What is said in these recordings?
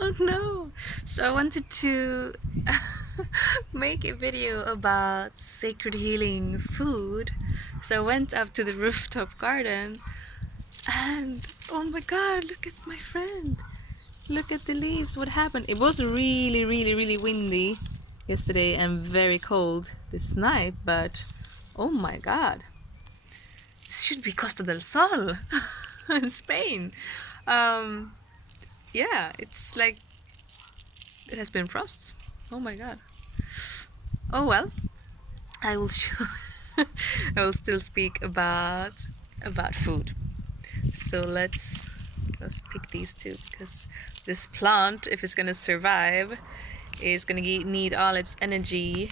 Oh no! So I wanted to make a video about sacred healing food. So I went up to the rooftop garden and oh my god, look at my friend. Look at the leaves. What happened? It was really, really, really windy yesterday and very cold this night, but oh my god. This should be Costa del Sol in Spain. Um, yeah, it's like it has been frosts. Oh my god. Oh well, I will show. I will still speak about food. So let's pick these two because this plant, if it's gonna survive, is gonna need all its energy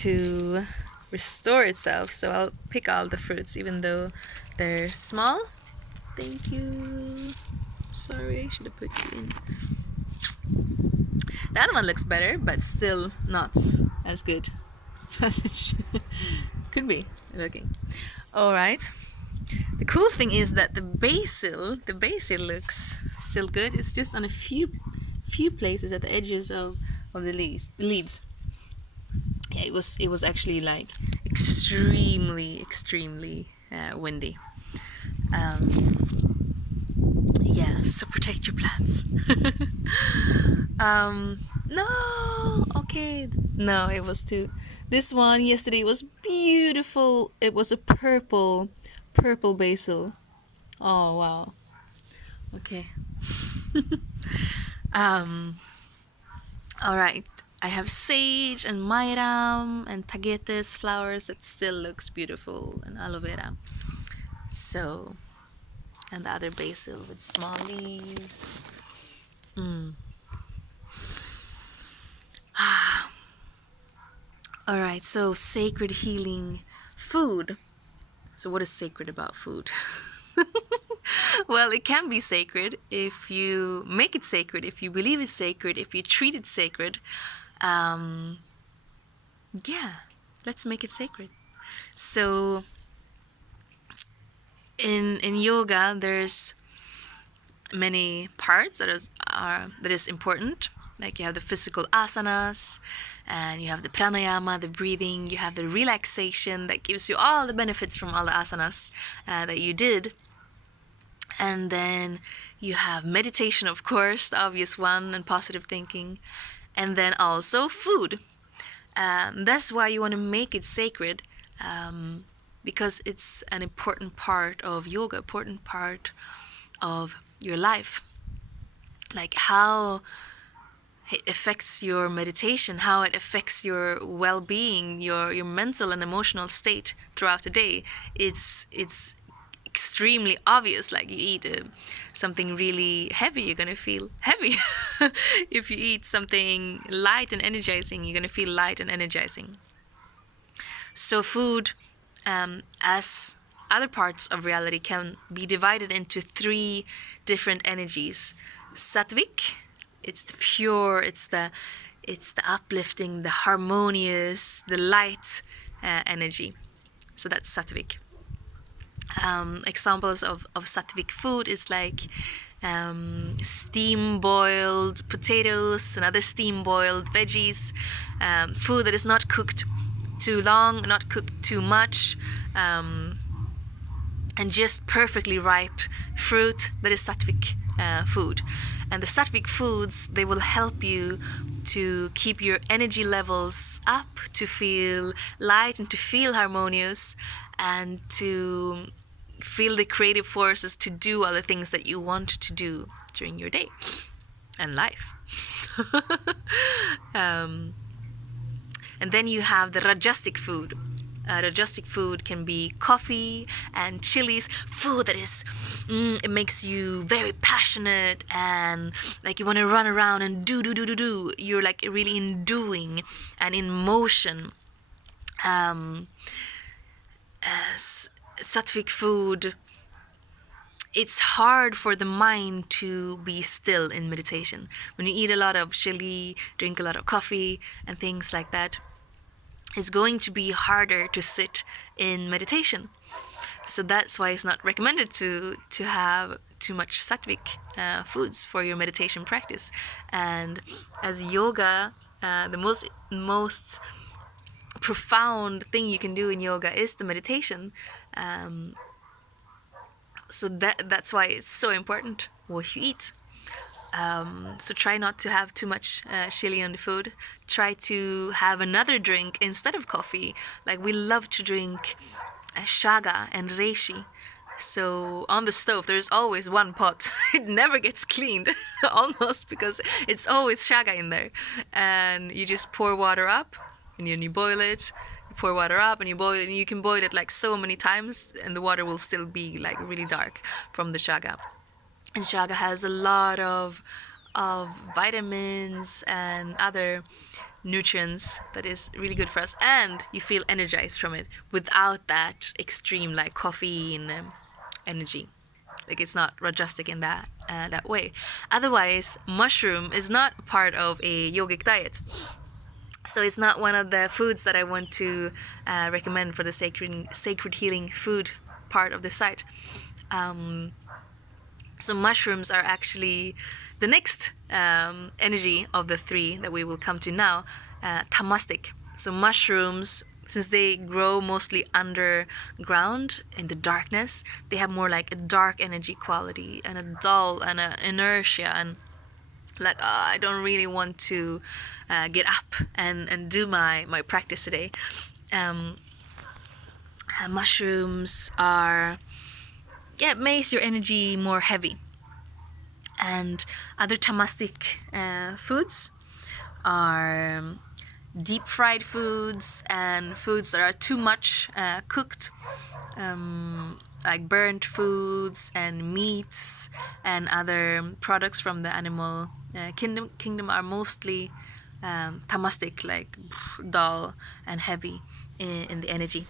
to restore itself. So I'll pick all the fruits, even though they're small. Thank you. Sorry, I should have put you in. That one looks better, but still not as good as it could be looking. All right. The cool thing is that the basil looks still good. It's just on a few places at the edges of the leaves. Yeah, it was actually like extremely windy. Yeah, so protect your plants. No, okay, no, it was too. This one yesterday was beautiful. It was a purple basil. Oh wow. Okay. All right. I have sage and mairam and tagetes flowers that still looks beautiful and aloe vera. So, and the other basil with small leaves. All right. So sacred healing food. So what is sacred about food? Well, it can be sacred if you make it sacred, if you believe it's sacred, if you treat it sacred. Yeah, let's make it sacred. So in yoga, there's many parts that is important. Like you have the physical asanas, and you have the pranayama, the breathing. You have the relaxation that gives you all the benefits from all the asanas that you did. And then you have meditation, of course, the obvious one, and positive thinking. And then also food. That's why you want to make it sacred, because it's an important part of yoga, important part of your life. Like how it affects your meditation, how it affects your well-being, your mental and emotional state throughout the day. It's extremely obvious. Like you eat something really heavy, you're gonna feel heavy. If you eat something light and energizing, you're gonna feel light and energizing. So food, as other parts of reality, can be divided into 3 different energies. Sattvic, it's the pure, it's the uplifting, the harmonious, the light energy. So that's sattvic. Examples of sattvic food is like steam boiled potatoes and other steam boiled veggies, food that is not cooked too long, not cooked too much, and just perfectly ripe fruit. That is sattvic food. And the sattvic foods, they will help you to keep your energy levels up, to feel light and to feel harmonious, and to feel the creative forces to do all the things that you want to do during your day and life. And then you have the rajasic food. Rajasic food can be coffee and chilies, food that is, it makes you very passionate and like you want to run around and do. You're like really in doing and in motion. Sattvic food, it's hard for the mind to be still in meditation. When you eat a lot of chili, drink a lot of coffee and things like that, it's going to be harder to sit in meditation. So that's why it's not recommended to too much sattvic foods for your meditation practice. And as yoga, the most profound thing you can do in yoga is the meditation. So that's why it's so important what you eat. So try not to have too much chili on the food. Try to have another drink instead of coffee. Like we love to drink shaga and reishi. So on the stove there's always one pot. It never gets cleaned almost, because it's always shaga in there. And you just pour water up and you boil it. You pour water up and you boil it, and you can boil it like so many times and the water will still be like really dark from the shaga. And shaga has a lot of vitamins and other nutrients that is really good for us, and you feel energized from it without that extreme like caffeine energy. Like it's not rajasic in that way. Otherwise, mushroom is not part of a yogic diet. So it's not one of the foods that I want to recommend for the sacred healing food part of the site. So mushrooms are actually the next energy of the three that we will come to now, tamastic. So mushrooms, since they grow mostly underground in the darkness, they have more like a dark energy quality and a dull and an inertia, and like I don't really want to get up and do my practice today. Mushrooms are, it makes your energy more heavy. And other tamastic foods are deep fried foods and foods that are too much cooked, like burnt foods and meats and other products from the animal kingdom are mostly tamastic, like dull and heavy in the energy.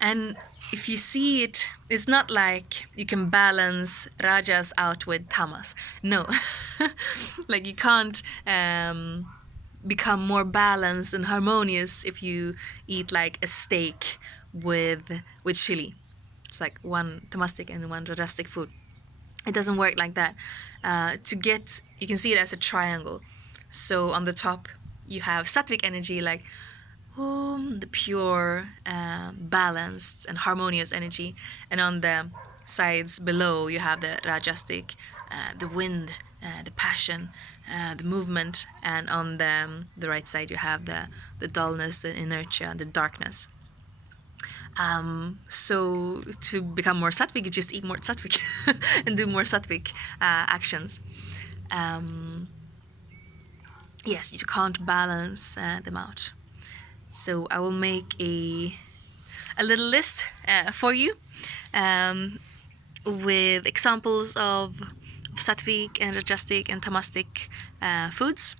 And if you see it, it's not like you can balance rajas out with tamas. No. Like you can't become more balanced and harmonious if you eat like a steak with chili. It's like one tamastic and one rajasic food. It doesn't work like that. You can see it as a triangle. So on the top you have sattvic energy, like the pure, balanced and harmonious energy, and on the sides below you have the rajasic, the wind, the passion, the movement, and on the right side you have the dullness, the inertia, and the darkness. So to become more sattvic, you just eat more sattvic and do more sattvic actions. Yes, you can't balance them out. So I will make a little list for you with examples of sattvic and rajasic and tamastic foods,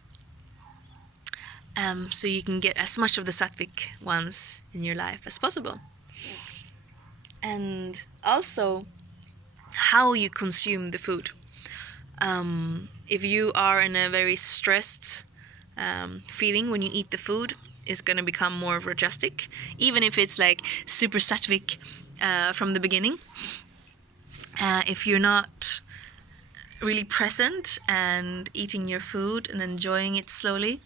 so you can get as much of the sattvic ones in your life as possible. And also how you consume the food. If you are in a very stressed feeling when you eat the food, it's going to become more rajasic, even if it's like super sattvic from the beginning. If you're not really present and eating your food and enjoying it slowly,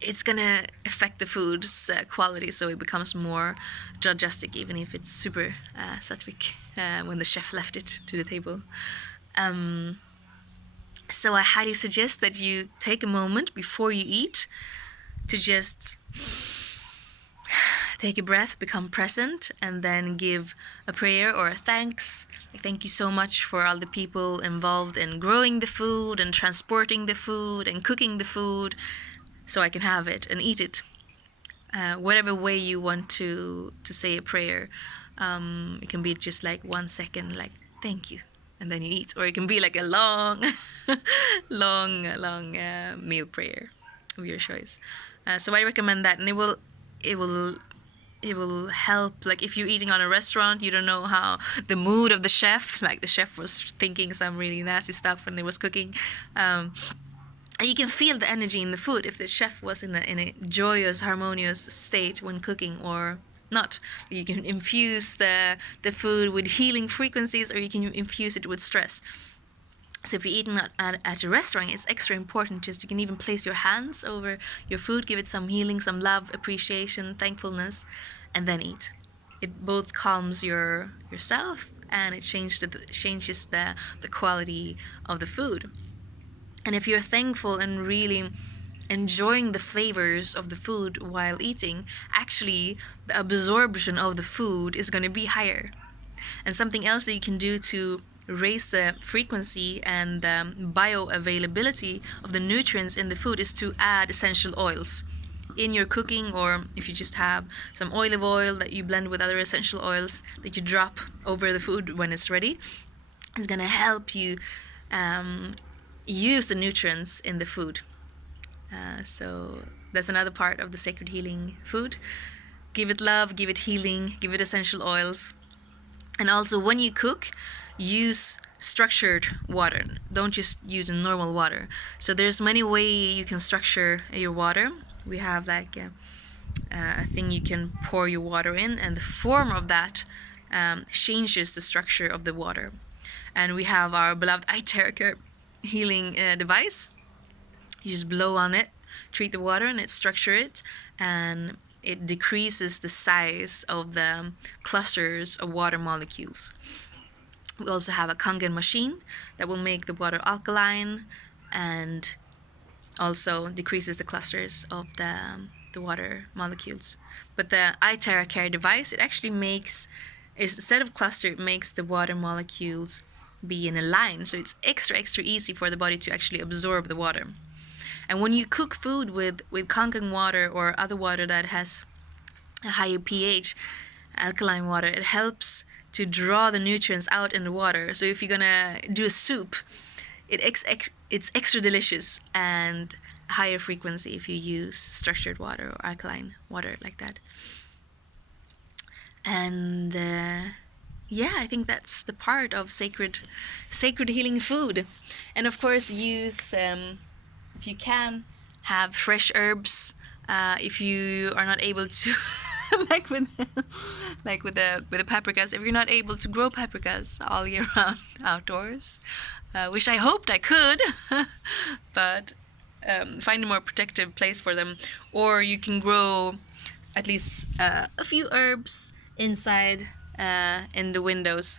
it's going to affect the food's quality, so it becomes more rajasic, even if it's super sattvic when the chef left it to the table. So I highly suggest that you take a moment before you eat to just take a breath, become present, and then give a prayer or a thanks. Thank you so much for all the people involved in growing the food and transporting the food and cooking the food so I can have it and eat it. Whatever way you want to say a prayer. It can be just like 1 second, like thank you, and then you eat. Or it can be like a long meal prayer of your choice. So I recommend that, and it will help. Like if you're eating on a restaurant, you don't know how the mood of the chef, like the chef was thinking some really nasty stuff when they was cooking. You can feel the energy in the food if the chef was in a joyous, harmonious state when cooking, or not. You can infuse the food with healing frequencies, or you can infuse it with stress. So if you're eating at a restaurant, it's extra important. Just you can even place your hands over your food, give it some healing, some love, appreciation, thankfulness, and then eat. It both calms yourself, and it changes the quality of the food. And if you're thankful and really enjoying the flavors of the food while eating, actually the absorption of the food is going to be higher. And something else that you can do to raise the frequency and the bioavailability of the nutrients in the food is to add essential oils in your cooking, or if you just have some olive oil that you blend with other essential oils that you drop over the food when it's ready. It's going to help you use the nutrients in the food. So that's another part of the sacred healing food. Give it love, give it healing, give it essential oils. And also when you cook, use structured water. Don't just use normal water. So there's many ways you can structure your water. We have like a thing you can pour your water in, and the form of that changes the structure of the water. And we have our beloved Aiterker healing device. You just blow on it, treat the water, and it structure it, and it decreases the size of the clusters of water molecules. We also have a Kangen machine that will make the water alkaline and also decreases the clusters of the water molecules. But the iTerra device, it actually instead of cluster, it makes the water molecules be in a line, so it's extra easy for the body to actually absorb the water. And when you cook food with Kangen water or other water that has a higher pH, alkaline water, it helps to draw the nutrients out in the water. So if you're gonna do a soup, it's extra delicious and higher frequency if you use structured water or alkaline water like that. And I think that's the part of sacred healing food. And of course, use if you can, have fresh herbs. If you are not able to, like with the paprikas, if you're not able to grow paprikas all year round outdoors, which I hoped I could, but find a more protective place for them. Or you can grow at least a few herbs inside in the windows,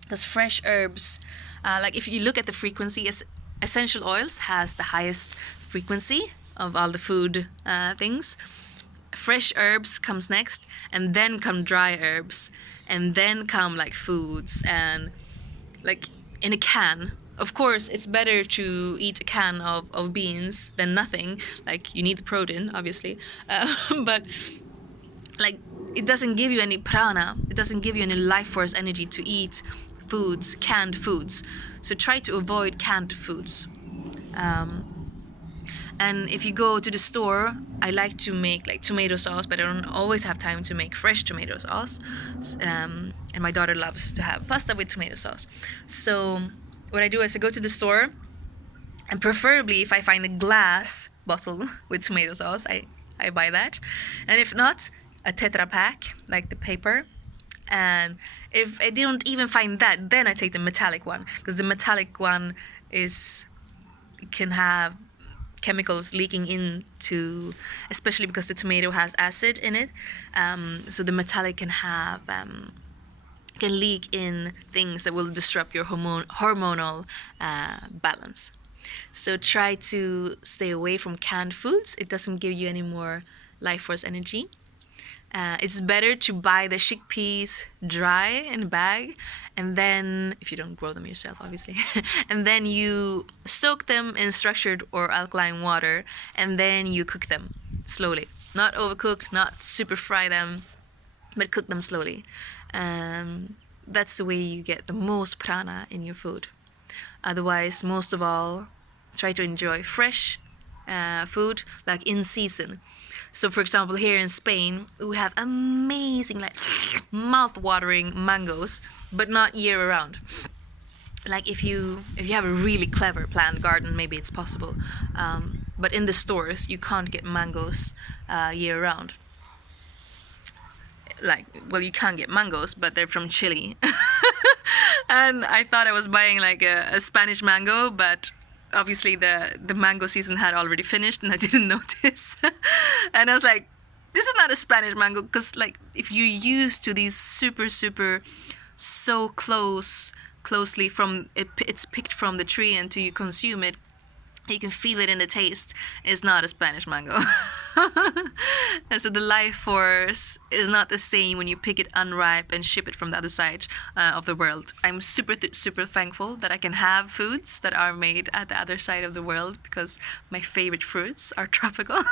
because fresh herbs, like if you look at the frequency, essential oils has the highest frequency of all the food things. Fresh herbs comes next, and then come dry herbs, and then come like foods, and like in a can. Of course, it's better to eat a can of beans than nothing. Like, you need the protein, obviously, but like, it doesn't give you any prana. It doesn't give you any life force energy to eat foods, canned foods. So try to avoid canned foods. And if you go to the store, I like to make like tomato sauce, but I don't always have time to make fresh tomato sauce. And my daughter loves to have pasta with tomato sauce. So what I do is I go to the store, and preferably if I find a glass bottle with tomato sauce, I buy that. And if not, a Tetra Pak, like the paper. And if I don't even find that, then I take the metallic one, because the metallic one can have chemicals leaking into, especially because the tomato has acid in it. So the metallic can leak in things that will disrupt your hormonal balance. So try to stay away from canned foods. It doesn't give you any more life force energy. It's better to buy the chickpeas dry in a bag, and then, if you don't grow them yourself, obviously, and then you soak them in structured or alkaline water, and then you cook them slowly. Not overcook, not super fry them, but cook them slowly. That's the way you get the most prana in your food. Otherwise, most of all, try to enjoy fresh food, like in season. So, for example, here in Spain, we have amazing, like, mouth-watering mangoes, but not year-round. Like, if you have a really clever planned garden, maybe it's possible. But in the stores, you can't get mangoes year-round. like, well, you can't get mangoes, but they're from Chile. And I thought I was buying like a Spanish mango, but obviously the mango season had already finished and I didn't notice. And I was like, this is not a Spanish mango, because like if you're used to these super so closely from it's picked from the tree until you consume it, you can feel it in the taste. It's not a Spanish mango. And so the life force is not the same when you pick it unripe and ship it from the other side of the world. I'm super thankful that I can have foods that are made at the other side of the world, because my favorite fruits are tropical.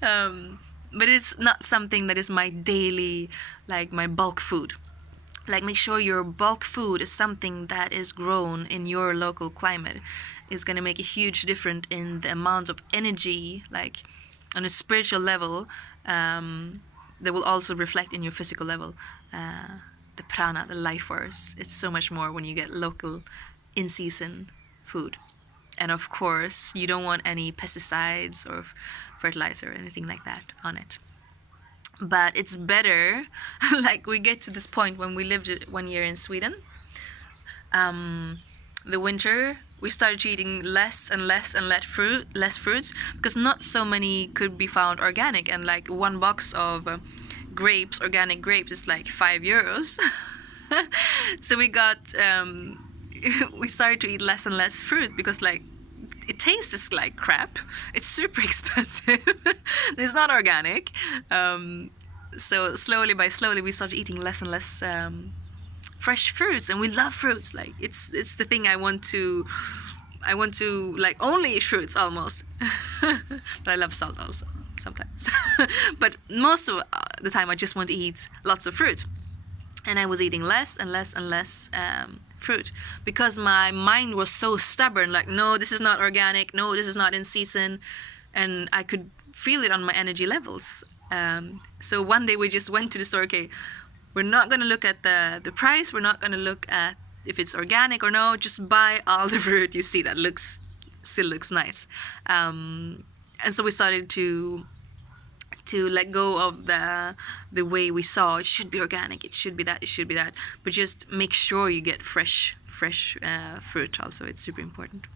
But it's not something that is my daily, like my bulk food. Like, make sure your bulk food is something that is grown in your local climate. Is going to make a huge difference in the amount of energy, like on a spiritual level, that will also reflect in your physical level. The prana, the life force, it's so much more when you get local, in-season food. And of course, you don't want any pesticides or fertilizer or anything like that on it. But it's better, like we get to this point when we lived 1 year in Sweden. The winter, we started eating less fruits, because not so many could be found organic, and like one box of organic grapes is like €5. So we got we started to eat less and less fruit, because like it tastes like crap. It's super expensive. It's not organic. So slowly we started eating less and less fresh fruits, and we love fruits. Like it's the thing I want to like only eat fruits almost. But I love salt also sometimes. But most of the time I just want to eat lots of fruit, and I was eating less and less fruit, because my mind was so stubborn, like, no, this is not organic, no, this is not in season, and I could feel it on my energy levels. So one day we just went to the store. Okay, we're not going to look at the price. We're not going to look at if it's organic or no. Just buy all the fruit you see that still looks nice. And so we started to let go of the way we saw it should be organic, it should be that. But just make sure you get fresh fruit also. It's super important.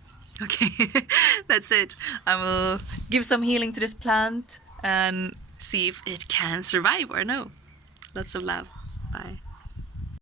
Okay, that's it. I will give some healing to this plant and see if it can survive or no. Lots of love. Bye.